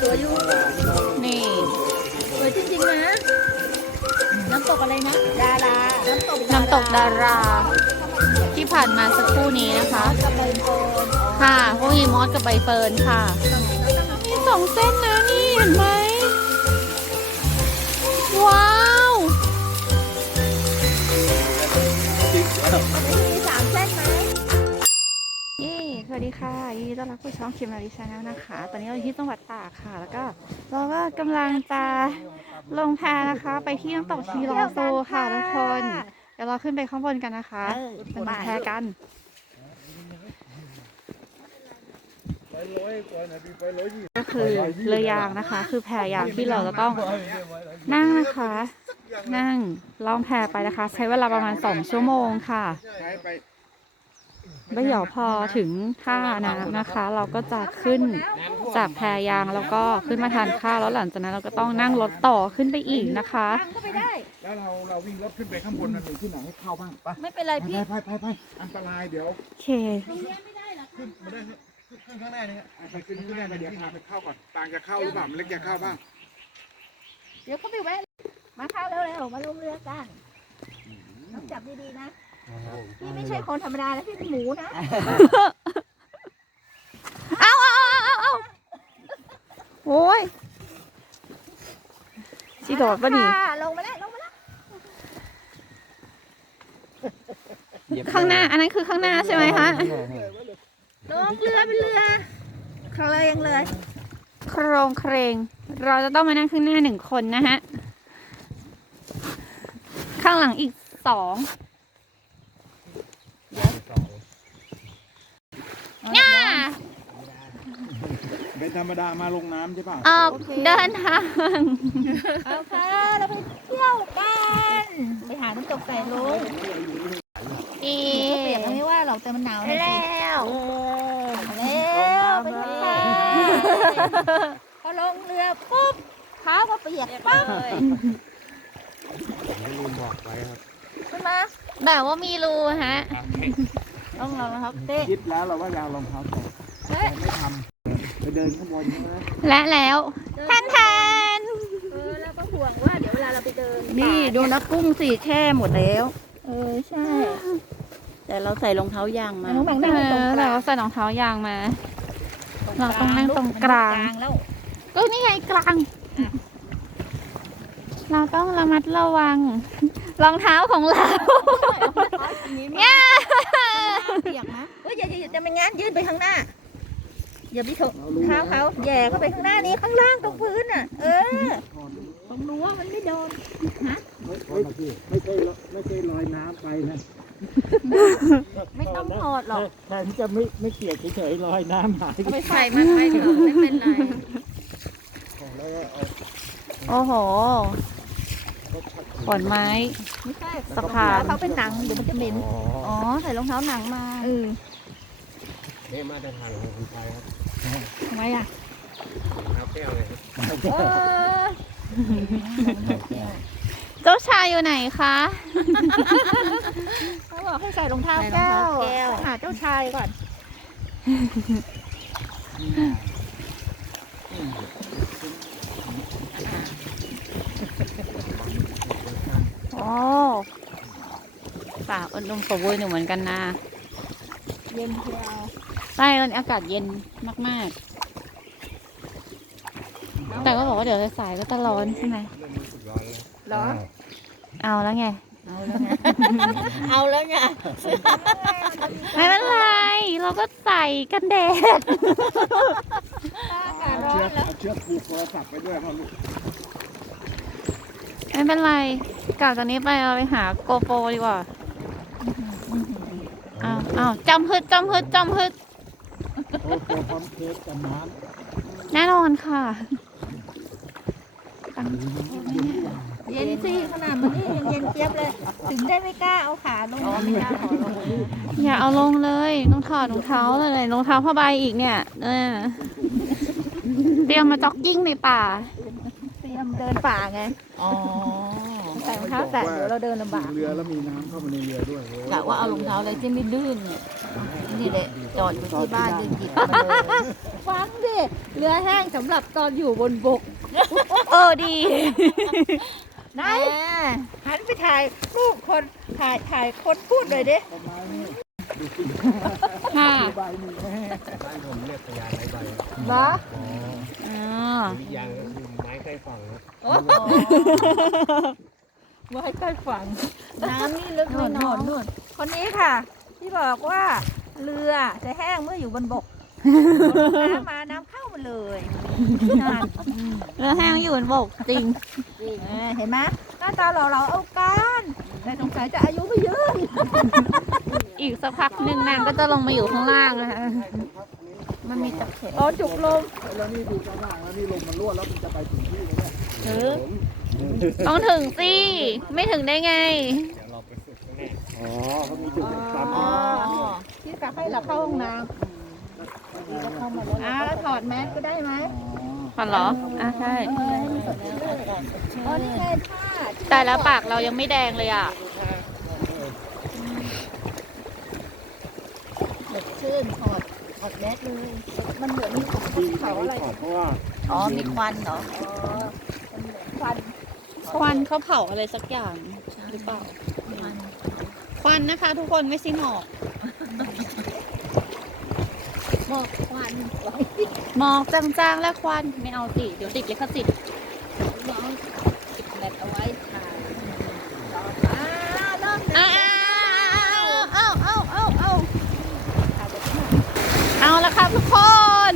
สวยอยู่นี่สวยจริงๆนะน้ำตกอะไรนะดาราน้ำตกดาราที่ผ่านมาสักครู่นี้นะคะค่ะพวกยีมอสกับใบเฟิร์นค่ะมีสองเส้นนะนี่เห็นไหมว้าวมีสามเส้นไหมเย้สวัสดีค่ะยินดีต้อนรับสู่ช่องคิมมาริชาแนลนะคะตอนนี้เราอยู่ที่จังหวัดตากค่ะแล้วก็เราก็กำลังจะลงแพนะคะไปที่น้ำตกชีลองโซค่ะทุกคนเดี๋ยวเราขึ้นไปข้างบนกันนะคะเป็นแพกันก็คือเรือยางนะคะคือแพยางที่เราจะต้องนั่งนะคะนั่งล่องแพไปนะคะใช้เวลาประมาณ2 ชั่วโมงค่ะแล้วเดี๋ยวพอถึงท่าน้ำนะคะ เราก็จะขึ้นจากแพยางแล้วก็ขึ้นมาทานข้าวแล้วหลังจากนั้นเราก็ต้องนั่งรถต่อขึ้นไปอีกนะคะแล้วเราวิ่งรถขึ้นไปข้างบนมันมีที่ไหนให้เข้าบ้างปะไม่เป็นไรพี่ไปอันตรายเดี๋ยวโอเคขึ้นมาได้ขึ้นข้างหน้านี่ไปขึ้นข้างหน้าเดี๋ยวพาไปเข้าก่อนตางจะเข้าหรือเปล่ามันเล็กจะเข้าบ้างเดี๋ยวเขาไปแวะมาเข้าเร็วๆมาลงเรือกันต้องจับดีๆนะพี่ไม่ใช่คนธรรมดานะพี่เป็นหมูนะเอาโอ้ยชีโดดป่ะนี่ลงมาแล้วข้างหน้าอันนั้นคือข้างหน้าใช่ไหมคะลงเรือเป็นเรือเครงเลยโครงเครงเราจะต้องมานั่งข้างหน้า1 คนนะฮะข้างหลังอีก2ง่าเป็นธรรมดามาลงน้ำใช่ป่ะออกเดินทางเอาค่ะเราไปเที่ยวกันไปหาน้ำตกไก่ลุงเปียกไม่ว่าหรอกแต่มันหนาวแล้วไปทำค่ะพอลงเรือปุ๊บเท้าก็เปียกปั๊บลืมบอกไปครับขึ้นมาแบบว่ามีรูฮะต้องลองนะครับเต้คิดแล้วเราว่ายาวรองเท้าแตะไม่ทำไปเดินข้างบนใช่ไหมและแล้วแทนแล้วก็ห่วงว่าเดี๋ยวเวลาเราไปเดินนี่ดูนะกุ้งสิแช่หมดแล้วใช่แต่เราใส่รองเท้ายางมาน้องแบงค์นั่งตรงกลางเราใส่รองเท้ายางมาเราต้องนั่งตรงกลางก็นี่ไงกลางเราต้องระมัดระวังรองเท้าของเราเนี่ยเปียกนะอย่าจะไม่งั้นยืนไปข้างหน้าอย่าไปถกเท้าเขาแย่เข้าไปข้างหน้านี้ข้างล่างตรงพื้นอ่ะผมรู้ว่ามันไม่โดนฮะไม่ใช่ลอยน้ำไปนะไม่ต้องถอดหรอกแต่ที่จะไม่เกี่ยวเฉยๆลอยน้ำหายไปใส่มันไปเถอะไม่เป็นไรโอ้โหขอนไม้ไม่ใช่สะพานเขาเป็นหนังเดี๋ยวมันจะเหม็นใส่รองเท้าหนังมานี่มาตรฐานของคนไทยครับทำไมอ่ะเอาแก้วเลยเจ้าชายอยู่ไหนคะเขาบอกให้ใส่รองเท้าแก้วหาเจ้าชายก่อนโอ้ป่าอุดมสมบูรณ์อยู่เหมือนกันนะเย็นเชียวใช่ตอนนี้อากาศเย็นมากๆแต่ก็บอกว่าเดี๋ยวสายก็จะร้อนใช่ไหมร้อนเอาแล้วไงเอาแล้วไงไม่เป็นไรเราก็ใส่กันแดดเอาเชือกผูกโทรศัพท์ไปด้วยพ่อลูกไม่เป็นไรกลับจากนี้ไปเราไปหาโกโปรดีกว่าอ้าวจำฮึดโอ้โหพร้อมเทสกันน้ำแน่นอนค่ะเย็นสิขนาดมันนี่ยังเย็นเจี๊ยบเลยถึงได้ไม่กล้าเอาขาลงไม่กล้าขอลงอย่าเอาลงเลยต้องถอดรองเท้าเลยรองเท้าผ้าใบอีกเนี่ยเตรียมมาจ็อกกิ้งในป่าเตรียมเดินป่าไง ส่รองเท้าแตะเดี๋ยวเราเดินลำบาก เรือแล้วมีน้ำเข้ามาในเรือด้วย กะว่าเอารองเท้าอะไรที่ไม่ลื่นเนี่ย นี่แหละจอดอยู่ที่บ้านดึงหยิบมาเลยฟังดิเรือแห้งสำหรับตอนอยู่บนบก ดี นายหันไปถ่ายรูปคนถ่ายคนพูดเลยดิ ค่ะ ใบมีแม่บ้านผมเรียกพยานไรใบ เหรอ อ๋อ อีกอย่างก็คือไม้ใกล้ฝั่งนะ ว่าให้ใกล้ฝั่งน้ำนี่ลึกไม่น้องคนนี้ค่ะ ที่บอกว่าเรือจะแห้งเมื่ออยู่บนบกน้ำมาน้ำเข้ามาเลยนั่น เรือแห้งอยู่บนบกจริง เห็นไหมหน้าตาเราเอาการแต่สงสัยจะอายุไม่ยืน อีกสักพักหนึ่งนางก็จะลงมาอยู่ข้างล่างนะคะ มันมีตะเข็บ อ๋อจุกลม แล้วนี่ดูข้างล่างแล้วนี่ลมมันรั่วแล้วมันจะไปถึงที่ไหมเนี่ย ต้องถึงสิ ไม่ถึงได้ไง อ๋อเขามีจุดปั๊ม อ๋อที่จะให้เราเข้าห้องน้ำแล้วถอดแมสก็ได้ไหม ผ่อนเหรอ ใช่ อ๋อนี่ไงผ้า แต่แล้วปากเรายังไม่แดงเลยอ่ะ เด็กชื่นถอดแมสเลยมันเหมือนมีของ ที่ เขา เขา อะไร ถอดเพราะว่า อ๋อมีควันเหรอมันเหมือนควัน ควันเขาเผาอะไรสักอย่างหรือเปล่า ควันนะคะ ทุกคนไม่ใช่หมอก หมอกควัน หมอกจางๆและควันไม่เอาสิเดี๋ยวติดลิขสิทธิ์ น้องเก็บแมสเอาไว้ถ่ายเริ่ม เอาละครับทุกคน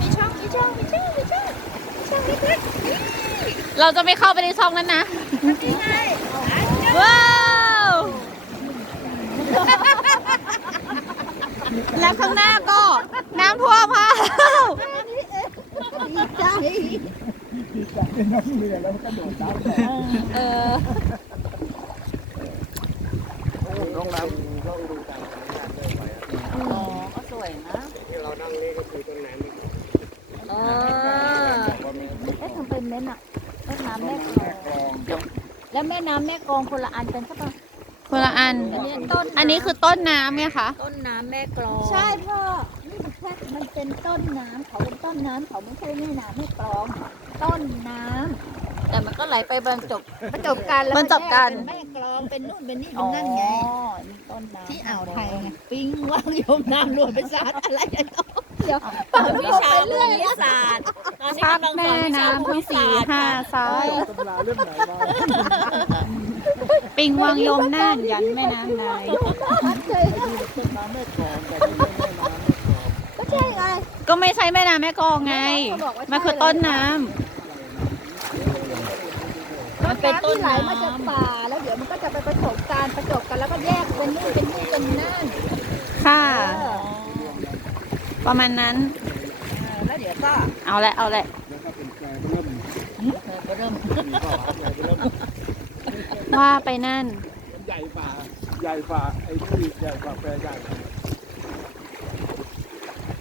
มีช่องเล็ก เราจะไม่เข้าไปในช่องนั้นนะ ๆนี่ไง ว้าว และข้างหน้าก็น้ำท่วมค่ะ ดีใจ เป็นน้ำเรือแล้วก็โดดน้ำโรงแรมก็ดูการเดินไป อ๋อ ก็สวยนะ ที่เรานั่งนี่ก็คือต้นน้ำนี่ ทำเป็นเม้นอ่ะต้นน้ำแม่กลองแล้วแม่น้ำแม่กลองคนละอันกันใช่ปะ คนละอัน อันนี้คือต้นน้ำเนี่ยคะ ต้นน้ำแม่กลองใช่พ่อนี่มันแค่มันเป็นต้นน้ำเขาเป็นต้นน้ำเขาไม่ใช่แม่น้ำแม่กลอง ต้นน้ำแต่มันก็ไหลไปบรรจบกันแล้ว บรรจบกัน แม่กลองเป็นนู่นเป็นนี่เป็นนั่นไงที่อ่าวไทยไงปิ้งว่างโยมน้ำรวมเป็นศาสตร์อะไรกันเดี๋ยวเปิดวิชาเรื่องวิศาสตร์ตอนนี้ ชัก กำลัง แม่ สอนวิชา น้ำ ภู ที่ มิ สี่ ศาสตร์ ห้าซ้าย ตำราเรื่องไหนมา ปิงวังยมน่านยันแม่น้ำนาย ต้นน้ำแม่กลองแต่ไม่ใช่แม่น้ำแม่กลอง ก็ใช่ไง ก็ไม่ใช่แม่น้ำแม่กลองไง มันคือต้นน้ำ มันเป็นต้นไหลมาจากป่าแล้วเดี๋ยวมันก็จะไปประจบกันแล้วก็แยกเป็นนู่นเป็นนี่เป็นนั่น ค่ะ ประมาณนั้น แล้วเดี๋ยวก็ เอาละ แล้วก็เป็นแกเริ่ม เริ่ม มีข้อหาแกเริ่ม ว่าไปนั่น ใหญ่ฝ่าไอ้ที่ใหญ่กว่าแปรใหญ่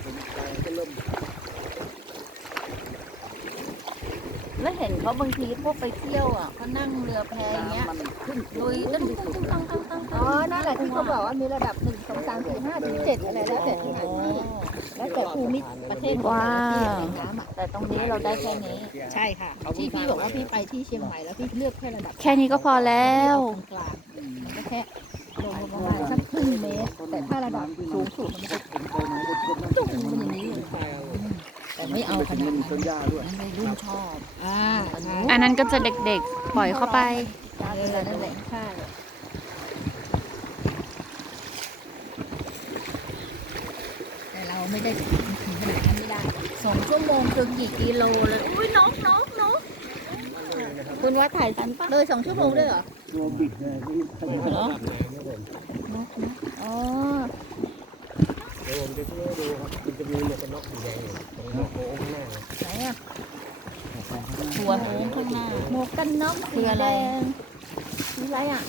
เป็นแกก็เริ่ม แล้วเห็นเขาบางทีพวกไปเที่ยวอ่ะเขานั่งเรือแพอย่างเงี้ย มันขึ้น ลุยตึ้งอ๋อนั่นแหละที่เขาบอกว่ามีระดับ1 2 3 4 5ถึง7อะไรแล้วแต่ที่ไหนแล้วแต่ภูมิประเทศของแต่ละที่อะไรน้ำอ่ะแต่ตรงนี้เราได้แค่นี้ใช่ค่ะที่พี่บอกว่าพี่ไปที่เชียงใหม่แล้วพี่เลือกแค่ระดับ แค่นี้ก็พอแล้ว กลางก็แค่ลงประมาณสักครึ่งเมตร แต่ถ้าระดับสูงสุดมันจะจุ่มมันอย่างนี้เลยแต่ไม่เอาขนาด มี นั้น ต้นหญ้าด้วย ไม่รุ่นชอบใช่ อันนั้นก็จะเด็กๆ ปล่อยเข้าไป นั่นแหละใช่แต่เราไม่ได้ถึงขนาดนั้นไม่ได้2 ชั่วโมงจนกี่กิโลเลยอุ้ยนกคุณว่าถ่ายทันปะเลย2 ชั่วโมงด้วยเหรอ ตัวบิดเนี่ยที่ เหรอ อ๋อ เดี๋ยวผมจะช่วยดูครับมันจะมีหมวกกันน็อกสีแดงตรงหน้าโค้งข้างหน้า ไหนอ่ะ หัวโค้งข้างหน้า หมวกกันน็อกสีแดงนี่อะไรอ่ะ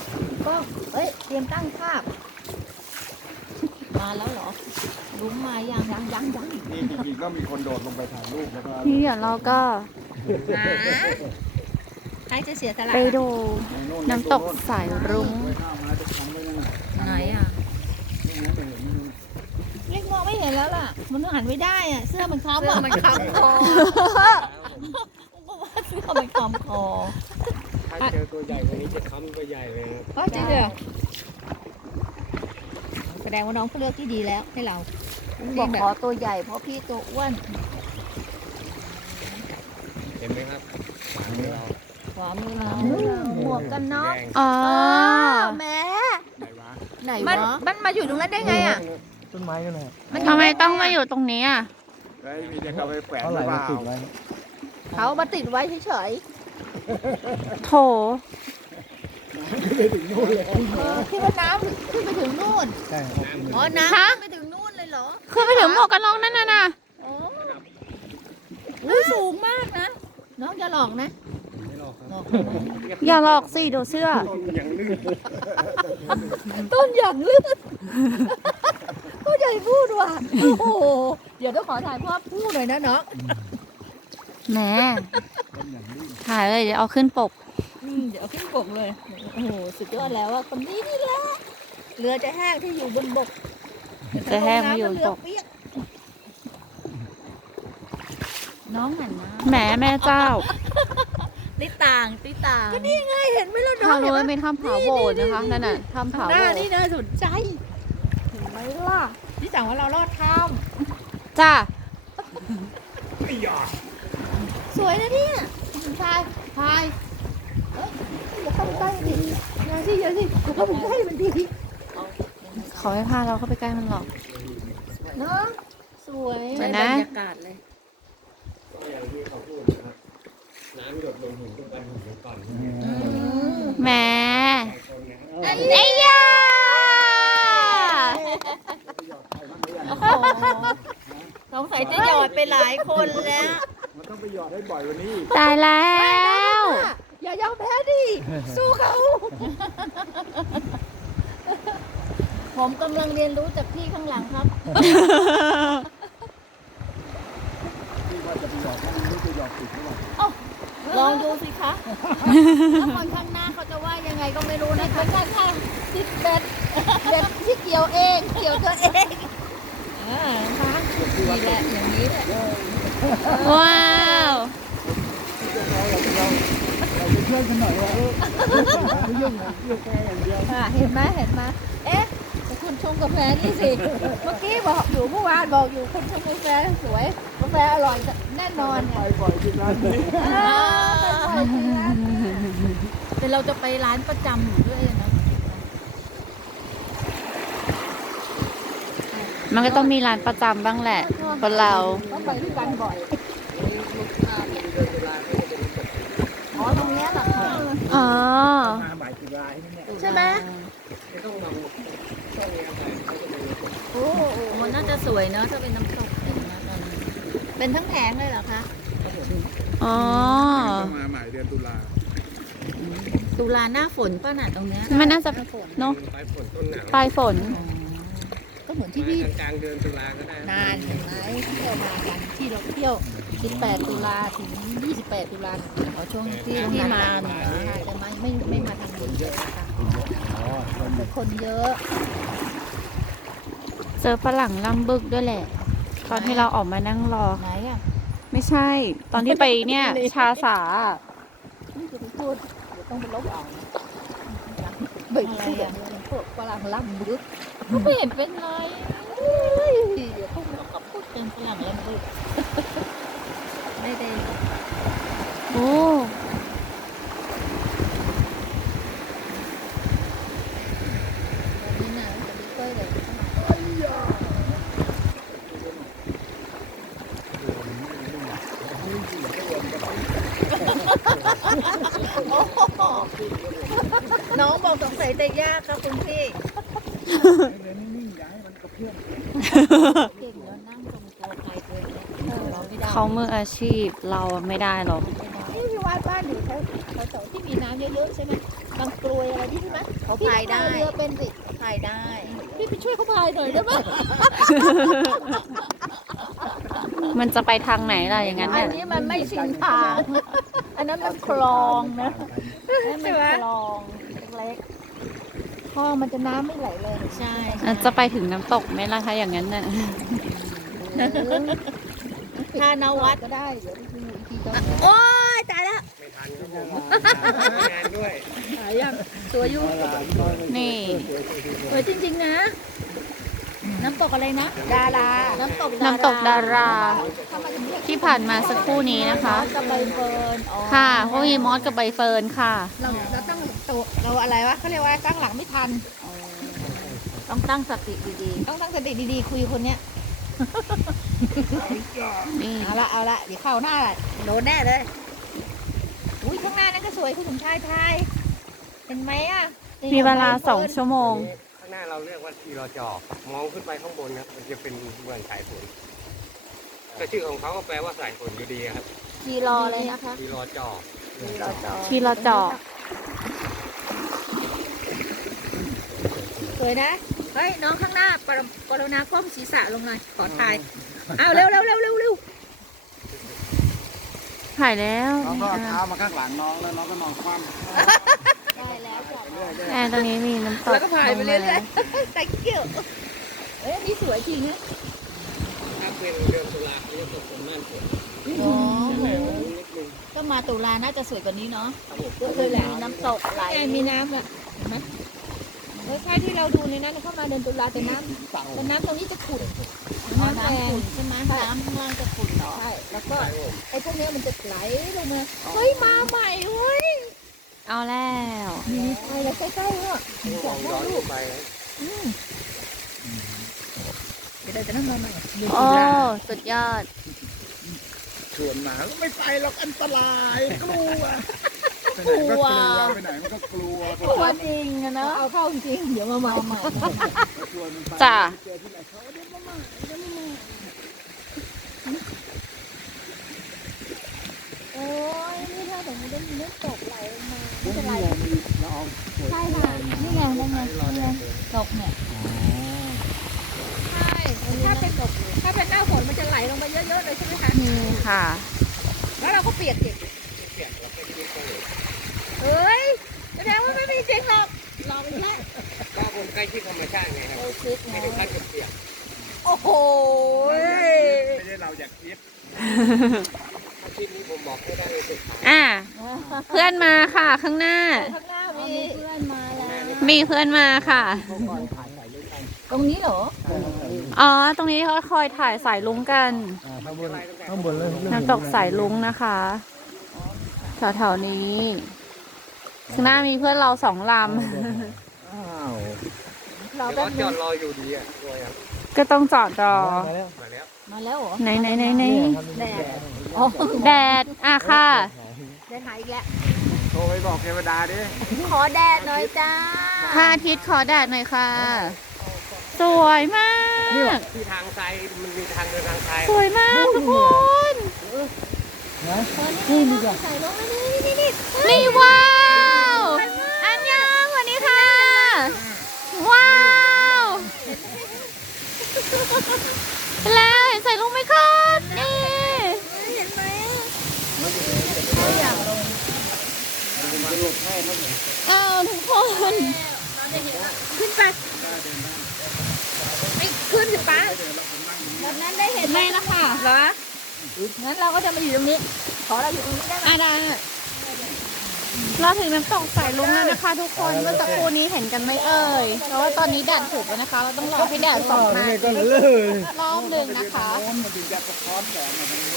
ก็เอ้ยเตรียมตั้งภาพ ม มาแล้วเหรอลุงมายัง นี่จริงๆก็มีคนโดดลงไปถ่ายรูปแล้วก็ นี่เดี๋ยวเราก็ ใครจะเสียสละ ไปดูน้ำตกสายรุ้ง ไว้ข้าวมาจะทำไว้นั่นน่ะ ไหนอ่ะ นี่นะเป็นอย่างนี้ เล็กมองไม่เห็นแล้วล่ะมันหันไม่ได้อ่ะเสื้อมันค้ำอ่ะมันค้ำคอก็ว่าเสื้อมันค้ำคอ ถ้าเจอตัวใหญ่กว่านี้จะค้ำตัวใหญ่เลยครับ ว่าจริงเหรอแสดงว่าน้องเขาเลือกที่ดีแล้วให้เราบอกขอตัวใหญ่เพราะพี่ตัวอ้วน เห็นไหมครับขวามือเรา ขวามือเราหมวกกันน็อก แดง อ๋อ แม่ ไหนวะ ไหนวะมันมาอยู่ตรงนั้นได้ไงอ่ะ ต้นไม้กันเลย ทำไมต้องมาอยู่ตรงนี้อ่ะ เฮ้ยมีเด็กเอาไปแขวนหรือเปล่า เขามาติดไว้เฉย โถ ไปถึงนู่นเลย ๆคิดว่าน้ำขึ้นไปถึงนู่น ใช่ครับ อ๋อน้ำขึ้นไปถึงนู่นเลยเหรอ ขึ้นไปถึงหมวกกันน็อกนั่นน่ะ โอ้สูงมากนะน้องอย่าหลอกนะ ไม่หรอกครับ หลอก อย่าหลอกสิดูเสื้อ อย่างลื่น ต้นอย่างลื่นผู้ใหญ่พูดว่ะโอ้โหเดี๋ยวต้องขอถ่ายภาพคู่หน่อยนะน้อง แหมถ่ายเลยเดี๋ยวเอาขึ้นปก เดี๋ยวขึ้นปกเลยโอ้โหสุดยอดแล้วว่าคนนี้นี่แหละเรือจะแห้งที่อยู่บนบก จะแห้งไม่อยู่บนบก เรือเปียกน้องหันนะ แหมแม่เจ้า ติต่างก็นี่ไงเห็นไหมล่ะน้อ ทาง ง เห็น โน้ ไหม นเป็นถ้ำผาโบดนะคะนั่นน่ะถ้ำผา ห โบ น้า ด นี่น่าสนใจเห็นไหมล่ะนี่สั่งว่าเราลอดถ้ จ้า ำสวยนะเนี่ยพายเอ้ยอย่าเข้าไปใกล้มันดิอย่าสิอย่าเข้าไปใกล้มันดิ ขอให้พาเราเข้าไปใกล้มันหรอก เนาะสวย เดี๋ยวนะ บรรยากาศเลย ก็อย่างที่เขาพูดนะครับน้ำหยดลงหินต้องการหินก่อน แหม คนเนี่ย ไอ้ยา โอ้โหสงสัยจะหยอดไปหลายคนแล้ว มันต้องไปหยอดให้บ่อยกว่านี้ ตายแล้ว อย่ายอมแพ้ดิสู้เขา ผมกำลังเรียนรู้จากพี่ข้างหลังครับ ที่ว่าจะไปหยอดมันไม่จะหยอดติดหรือเปล่า ลองดูสิคะแล้วคนข้างหน้าเขาจะว่ายังไงก็ไม่รู้นะคะข้างข้างติดเบ็ดที่เกี่ยวเองเกี่ยวตัวเองนะคะนี่แหละอย่างนี้แหละ ว้าว เราไปช่วยกันหน่อยว่าไม่ยุ่งเรื่องแค่อย่างเดียว เห็นไหมเอ๊ะแต่คุณชงกาแฟนี่สิเมื่อกี้บอกอยู่เมื่อวานบอกอยู่คุณชงกาแฟสวยกาแฟอร่อยแน่นอน ไปบ่อยที่ร้านนี้ แต่เราจะไปร้านประจำอยู่ด้วยนะ มันก็ต้องมีร้านประจำบ้างแหละ คนเรา ต้องไปด้วยกันบ่อยอ๋อตรงเนี้ยเหรอคะ อ๋อ มาหมายถึงรายนี่เนี่ย ใช่ไหม ไม่ต้องมาช่วงนี้ครับเขาจะเป็น โอ้โหมันน่าจะสวยเนอะถ้าเป็นน้ำตกอย่างนี้นเป็นทั้งแผงเลยเหรอคะ อ๋อ ต้องมาหมายเดือนตุลา ตุลาหน้าฝนป้าหนาตรงเนี้ย มันน่าจะ หน้าฝน เนาะ ปลายฝนต้นหนาว ปลายฝน ก็เหมือนที่พี่ กลางเดือนตุลาก็ได้ นานเห็นไหมเที่ยวมากันที่เราเที่ยว 18 ตุลาถึง 28 ตุลาเอาช่วงที่มาเหนือค่ะแต่ไม่มาทางนี้เยอะค่ะแต่คนเยอะ เจอฝรั่งล่ำบึกด้วยแหละ ตอนที่เราออกมานั่งรอ ไหนอ่ะ ไม่ใช่ ตอนที่ไปเนี่ย ชาสา นี่จะไปพูดเดี๋ยวต้องไปลบเอาเบิกอะไรอ่ะพวกฝรั่งล่ำบึกก็ไม่เห็นเป็นไรเดี๋ยวพวกเราก็พูดเป็นฝรั่งล่ำบึกไม่ได้ โอ้ วันนี้นะจะมีกล้วยเลยน้องบอกสงสัยจะยากครับคุณพี่ เดินนิ่งๆอย่าให้มันกระเพื่อม เก่งแล้วนั่งตรงตัวใครตัวเนี้เราไม่ได้ เขามืออาชีพเราไม่ได้หรอก นี่พี่วาดบ้านอยู่แถวที่มีน้ำเยอะๆใช่ไหม บางกลวยอะไรที่ใช่ไหมเขาพายได้เรือเป็นสิพายได้พี่ไปช่วยเขาพายหน่อยได้ไหม มันจะไปทางไหนล่ะอย่างนั้น อั เนี่ น ย นี้มันไม่ชินทางอันนั้นมันคลองนะนั่นมันคลองเล็กๆคลองมันจะน้ำไม่ไหลเลยใช่ จะไปถึงน้ำตกไหมล่ะคะอย่างนั้นน่ะ ทานวัดก็ได้เดี๋ยวดูอีกทีตอนโอ้ยตายแล้ว ไม่ทันครับผมงานด้วย หายยังสวยอยู่ นี่ สวยจริงๆนะ น้ำตกอะไรนะ ดาราน้ำตก น้ำตกดารา เข้ามาถึงเนี่ย ที่ผ่านมาสักครู่นี้นะคะ กับใบเฟิร์นอ๋อ ค่ะพวกมีมอสกับใบเฟิร์นค่ะ เราตั้งตัวเราอะไรวะเขาเรียกว่าตั้งหลังไม่ทันต้องตั้งสติดีๆต้องตั้งสติดีๆคุยคนเนี้ย นี่ เอาละเดี๋ยวเข้าหน้าละโดนแน่เลยอุ้ยข้างหน้านั่นก็สวยคุณสมชายไทยเห็นไหมอ่ะ มีเวลา2 ชั่วโมง ข้างหน้าเราเรียกว่าทีรอจอมองขึ้นไปข้างบนครับมันจะเป็นเหมือนสายฝนก็ชื่อของเขาก็แปลว่าสายฝนอยู่ดีครับ ทีรอเลยนะคะ ทีรอจอ ที่เราเจาะ สวยนะเฮ้ยน้องข้างหน้ากรุณาก้มศีรษะลงหน่อยขอถ่ายเอาเร็วเร็วเร็วเร็วเร็ว ถ่ายแล้ว น้องก็เอาเท้ามาข้างหลังน้องแล้วน้องก็นอนคว่ำ ได้แล้วจ้ะ แอนตรงนี้มีน้ำตก แล้วก็พายไปเรื่อยๆแต่เกี่ยวเอ้ยนี่สวยจริงนะ ถ้าเป็นเดือนตุลาเขาจะตกเป็นม่านฝน โอ้โห นิดนึง ก็มาตุลาน่าจะสวยกว่านี้เนาะ ครับผม ก็คือแหละน้ำตกไหลมีน้ำอ่ะเห็นไหมเออใช่ที่เราดูในนั้นเข้ามาเดินตุลาแต่น้ำแต่น้ำตรงนี้จะขุ่นน้ำแรงใช่ไหมน้ำข้างล่างจะขุ่นเหรอใช่แล้วก็ ใช่ผม ไอ้พวกเนี้ยมันจะไหลลงมาเฮ้ยมาใหม่เว้ย เอาแล้ว นี่ไปแล้วใกล้ๆเนี่ย มองย้อนขึ้นไปนะ เดี๋ยวเราจะนั่งมาใหม่ โอ้สุดยอด ชวนมาก็ไม่ไปหรอกอันตรายกลัวไปไหนก็กลัวไปไหนมันก็กลัว กลัวจริงอะเนาะเอาเข้าจริงเดี๋ยวมาใหม่ ชวนมันไป จ้ะ เจอที่ไหนเขาเดี๋ยวมาใหม่ โอ้ยนี่ถ้าสมมติว่ามีน้ำตกไหลลงมาไม่ ไม่ เป็น ไร ไร เราเอาสวย ใช่ค่ะนี่ไงนี่ไงนี่ไงตกเนี่ยใช่ถ้าเป็นตกถ้าเป็นหน้าฝนมันจะไหลลงไปเยอะๆเลยใช่ไหมคะ นี่ค่ะ แล้วเราก็เปียกสิ เปลี่ยนแล้วเป็นที่ก็เลย เฮ้ยแสดงว่าไม่มีจริงหรอกหลอกอีกแล้ว ก็ผมใกล้ชิดธรรมชาติไงครับ เราคิด ไม่ ไง ถึงขั้นเปียก โอ้โห ไม่ได้เราอยากคิด อาชีพนี้ผมบอกไม่ได้เลยสุดท้าย อ่ะ เพื่อนมาค่ะข้างหน้า ข้างหน้ามีเพื่อนมาแล้ว มีเพื่อนมาค่ะ เขาก่อนถ่ายใส่ด้วยกัน ตรงนี้เหรอ อ๋อ ตรงนี้เขาคอยถ่ายสายลุงกัน ข้างบนข้างบนเรื่อง น้ำตกสายลุงนะคะแถวๆนี้ข้างหน้ามีเพื่อนเรา2 ลอ้าว เรา เดี๋ยว แป๊บ จ นึ อง ดรออยู่ดีอ่ะตัวยัง ำก็ต้องจอดรอ มาแล้ว มาแล้วเหรอ ไหนไหนไหนไหน แดดอ๋อ แดด อ่ะค่ะ แดดหายอีกแล้ว โทรไปบอกเทวดาดิ ขอแดดหน่อยจ้า พระอาทิตย์ขอแดดหน่อยค่ะ สวยมาก ที่ทางซ้ายมันมีทางเดินทางซ้าย สวยมากทุกคน นี่มีจ้ะใส่ลงแล้วนี่ นี่ว้าว อันยังสวัสดีค่ะ ว้าวไปแล้วเห็นใส่ลุงไหมครับนี่ เห็นไหม อ้าวทุกคน ขึ้นไปไม่ขึ้นสิป้าแบบนั้นได้เห็นไหม ไม่ละค่ะ เหรองั้นเราก็จะมาอยู่ตรงนี้ ขอเราอยู่ตรงนี้ได้ไหม ได้เราถึงน้ำตกสายลุงแล้วนะคะ ทุกคนเมื่อสักครู่นี้เห็นกันไหมเอ่ยเพราะว่าตอนนี้แดดถูกแล้วนะคะ เราต้องรอให้แดดส่องมา ก็เลย รอบหนึ่งนะคะ มันถึงจะสะท้อนแสงมาทางนี้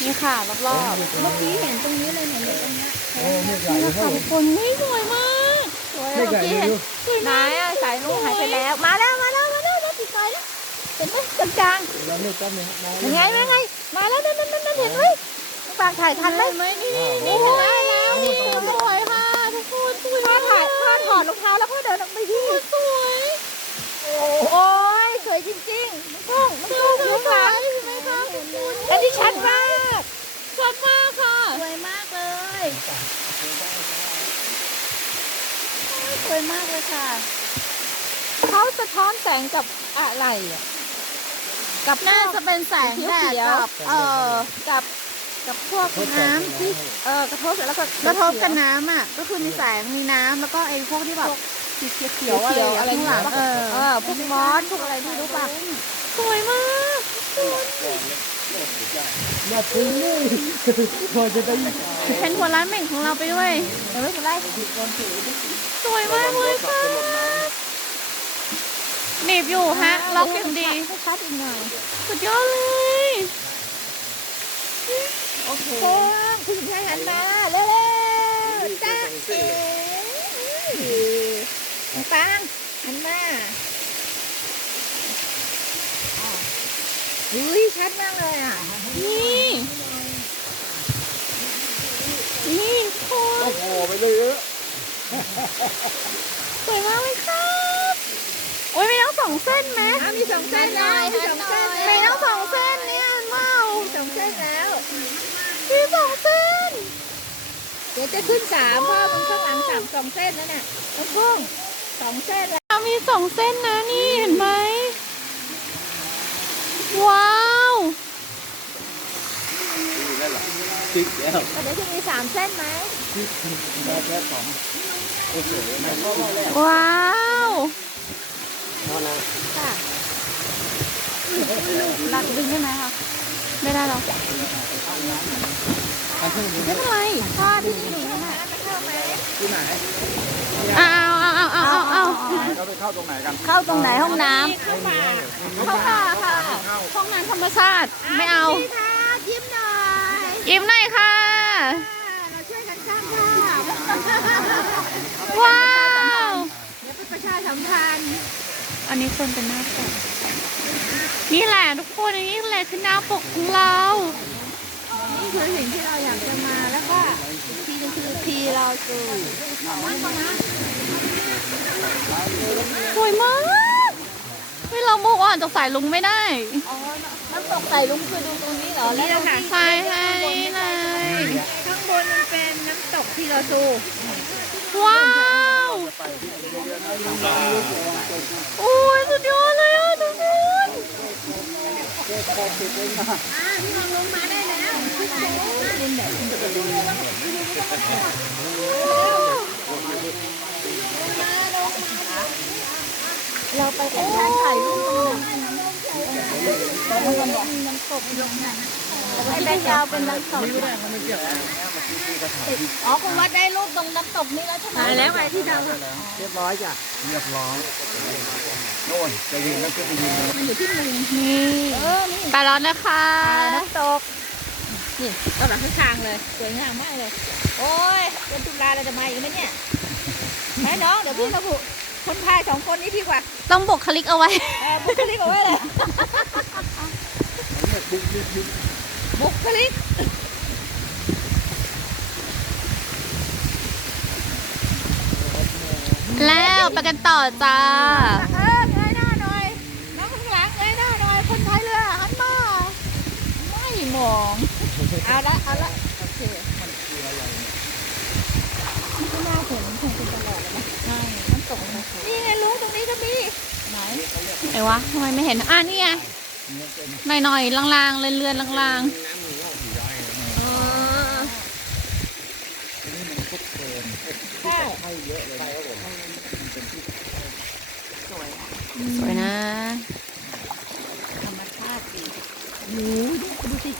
นี่ค่ะรอบ เมื่อกี้เห็นตรงนี้เลยเห็นตรงนี้ โอ้ไม่ ๆ ใส่ นี่ เล นะ ย คะทุกคนนี่สวยมาก สวยเมื่อกี้เห็นไหนอะสายลุงหายไปแล้ว มาแล้วแล้วติดไฟแล้วเห็นไหมกลาง แล้วนี่ก็มีมอง ๆยังไงมาแล้วนั่นเห็นไหมปากถ่ายทันไหม นี่เห็นไหมแล้วนี่สวยค่ะทุกคนสวย พ่อ มาก ถอดรองเท้าแล้วพ่อเดินออกไปที่ สวย โอ้ยสวยจริงๆมันกุ้งยุคหลัง เห็นไหมคะทุกคน อันนี้ชัดมาก สวยมากค่ะ สวยมากเลย สวยมากเลยค่ะ เขาสะท้อนแสงกับอะไรอ่ะ กับน่าจะเป็นแสงแดดกับกับพวกน้ำที่กระทบแล้วก็กระทบกับน้ำอ่ะก็คือมีแสงมีน้ำแล้วก็ไอ้พวกที่แบบสีเขียวอะไรข้างหลังพวกมอสพวกอะไรที่รู้ป่ะสวยมาก อย่าทิ้งเลยพอจะได้ เป็นหัวร้านเหม่งของเราไปด้วย เดี๋ยวไม่เป็นไร สวยมากเลยค่ะหนีบอยู่ฮะล็อกอย่างดี ให้ชัดอีกหน่อย สุดยอดเลย โอเคคุณชายหันมาเร็วๆจ้าเอ๋ปังหันมาอุ้ยชัดมากเลยอ่ะ นี่โค โอ้โหไปเลยเยอะ สวยมากเลยครับโอ้ยไม่ต้องสองเส้นไหม มีสองเส้นแล้วมีสองเส้น ไม่ต้องสองเส้นเนี่ยเมา สองเส้นแล้ว มีสองเส้น เดี๋ยวจะขึ้น3เพราะมันข้างหลัง3 2เส้นนั่นน่ะน้องพุ่ง2เส้นแล้ว มีสองเส้นนะนี่เห็นไหมว้าว ติ๊กแล้ว เดี๋ยวจะมี3เส้นไหม ได้แค่สองโอ้โหไม่ ว้าว ค่ะ ดักดึงได้ไหมคะไม่ได้หรอกไม่เป็นไรพลาดที่นี่ เข้าไหม ที่ไหน เอา เราไปเข้าตรงไหนกัน เข้าตรงไหนห้องน้ เข้าค่ะค่ะห้องน้ำธรรมชาติไม่เอา ำพี่คะยิ้มหน่อย อิ่มหน่อยค่ะ เราช่วยกันสร้างค่ะ ว้าว เดี๋ยวเป็นประชาสัมพันธ์ อันนี้คนเป็นหน้าปกนี่แหละทุกคนอันนี้แหละคือหน้าปกของเรา นี่คือสิ่งที่เราอยากจะมาแล้วก็ทีนึงคือทีเราสู่ สวยมากเฮ้ยเราโมกอ่อนจากสายลุงไม่ได้ น้ำตกใส่ลุงคือดูตรงนี้เหรอแล้ว ใช่ใช่นี่เลย ข้างบนมันเป็นน้ำตกทีเราสู่ ว้าวโอ้ยสุดยอดเลยอ่ะทุกคน พี่ลองลงมาได้แล้วเราไปกันชานถ่ายรูปตรงนั้นน้ำตกลงนั้นไอ้แบงค์ยาวเป็นน้ำตกอ๋อคุณวัดได้รูปตรงน้ำตกนี้แล้วใช่ไหมแล้วไงที่ดาว เรียบร้อยจ้ะเรียบร้อยโน่นจะยืนแล้วก็ไปยืน มันอยู่ที่มือ นี่ นี่ ไปแล้วนะคะ น้ำตกนี่ตลอดทั้งทางเลยสวยงามมากเลยโอ้ยเดือนตุลาเราจะมาอีกไหมเนี่ยแม่น้องเดี๋ยวพี่มาผูกคนพาย2 คนนี้ดีกว่า ต้องบุคลิกเอาไว้ บุคลิกเอาไว้เลย บุคลิก แล้วไปกันต่อจ้า เงยหน้าหน่อยน้องข้างหลังเงยหน้าหน่อยคนพายเรือหันมาไม่มองเอาละโอเคมันก็น่าเห็นคงเป็นตลอดเลยนะใช่น้ำตกนี่ไงลุงตรงนี้ก็มีไหน ไหนวะทำไมไม่เห็นนี่ไงหน่อยๆลางๆเลื่อนๆลาง ใช่ ๆสวยนะ ธรรมชาติดีโอ้ยดูสิ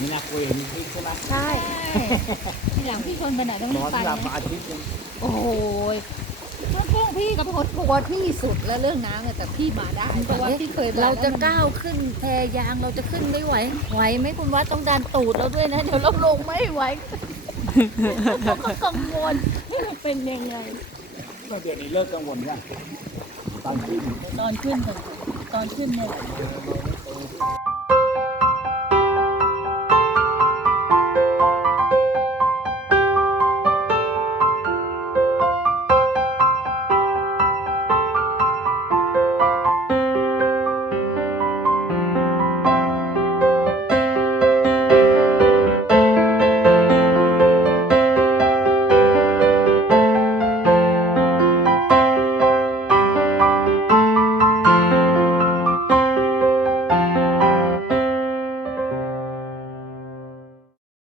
นี่นะคุยเห็นคลิปใช่ไหม ใช่ทีหลังพี่ชนไปไหนต้องรี ร้ บ อน ไป หลับ นะ อาทิตย์นึง โอ้ยเรื่องพี่กับพดกลัวที่สุดแล้วเรื่องน้ำเนี่ยแต่พี่มาได้เพราะว่าพี่เคยเราจะก้าวขึ้นแพยางเราจะขึ้นไม่ไหวไหวไหมคุณวัดต้องดันตูดเราด้วยนะเดี๋ยวเราลงไม่ไหวเราก็กังวลนี่มันเป็นยังไง เดี๋ยวนี้เลิกกังวลเนี่ยตอนขึ้น ตอนขึ้นเนี่ย